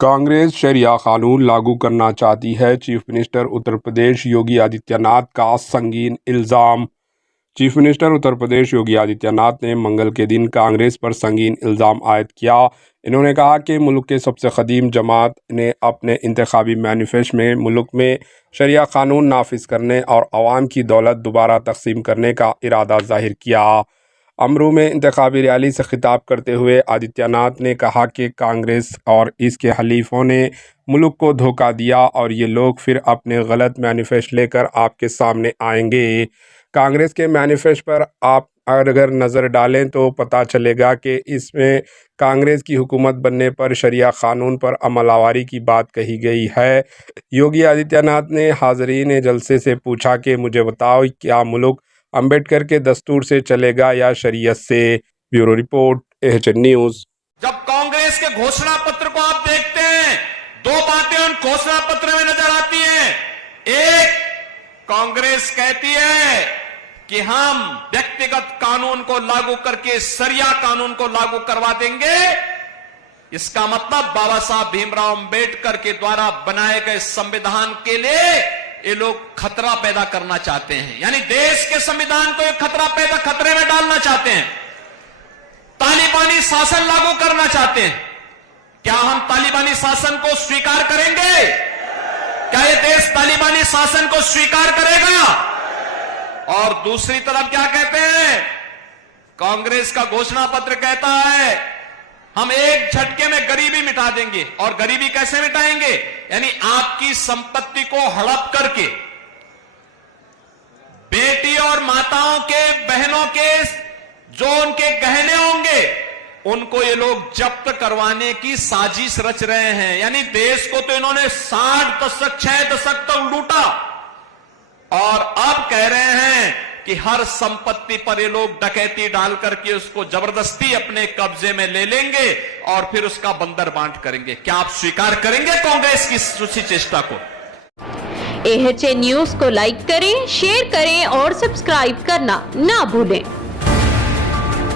कांग्रेस शरिया कानून लागू करना चाहती है। चीफ मिनिस्टर उत्तर प्रदेश योगी आदित्यनाथ का संगीन इल्ज़ाम। चीफ मिनिस्टर उत्तर प्रदेश योगी आदित्यनाथ ने मंगल के दिन कांग्रेस पर संगीन इल्ज़ाम आयद किया। इन्होंने कहा कि मुल्क के सबसे कदीम जमात ने अपने इंतखाबी मैनिफेस्टो में मुल्क में शरिया कानून नाफिज करने और अवाम की दौलत दोबारा तकसीम करने का इरादा जाहिर किया। अमरू में इंतखाबी रैली से खिताब करते हुए आदित्यनाथ ने कहा कि कांग्रेस और इसके हलीफों ने मुल्क को धोखा दिया और ये लोग फिर अपने गलत मैनिफेस्टो लेकर आपके सामने आएंगे। कांग्रेस के मैनिफेस्टो पर आप अगर नज़र डालें तो पता चलेगा कि इसमें कांग्रेस की हुकूमत बनने पर शरिया कानून पर अमलावरी की बात कही गई है। योगी आदित्यनाथ ने हाज़रीन जलसे से पूछा कि मुझे बताओ, क्या मुल्क अंबेडकर के दस्तूर से चलेगा या शरीयत से? Bureau report, AHN news. जब कांग्रेस के घोषणा पत्र को आप देखते हैं, दो बातें उन घोषणा पत्र में नजर आती हैं। एक, कांग्रेस कहती है कि हम व्यक्तिगत कानून को लागू करके शरिया कानून को लागू करवा देंगे। इसका मतलब बाबा साहब भीमराव अंबेडकर के द्वारा बनाए गए संविधान के लिए ये लोग खतरा पैदा करना चाहते हैं, यानी देश के संविधान को एक खतरे में डालना चाहते हैं। तालिबानी शासन लागू करना चाहते हैं। क्या हम तालिबानी शासन को स्वीकार करेंगे? क्या ये देश तालिबानी शासन को स्वीकार करेगा? और दूसरी तरफ क्या कहते हैं? कांग्रेस का घोषणा पत्र कहता है हम एक झटके में गरीबी मिटा देंगे। और गरीबी कैसे मिटाएंगे? यानी आपकी संपत्ति को हड़प करके बेटी और माताओं के, बहनों के जो उनके गहने होंगे उनको ये लोग जब्त करवाने की साजिश रच रहे हैं। यानी देश को तो इन्होंने 60 दशक, 6 दशक तक लूटा और अब कह रहे हैं कि हर संपत्ति पर ये लोग डकैती डाल करके उसको जबरदस्ती अपने कब्जे में ले लेंगे और फिर उसका बंदर बांट करेंगे। क्या आप स्वीकार करेंगे कांग्रेस की इसी चेष्टा को? एएचएन न्यूज़ को लाइक करें, शेयर करें और सब्सक्राइब करना ना भूलें।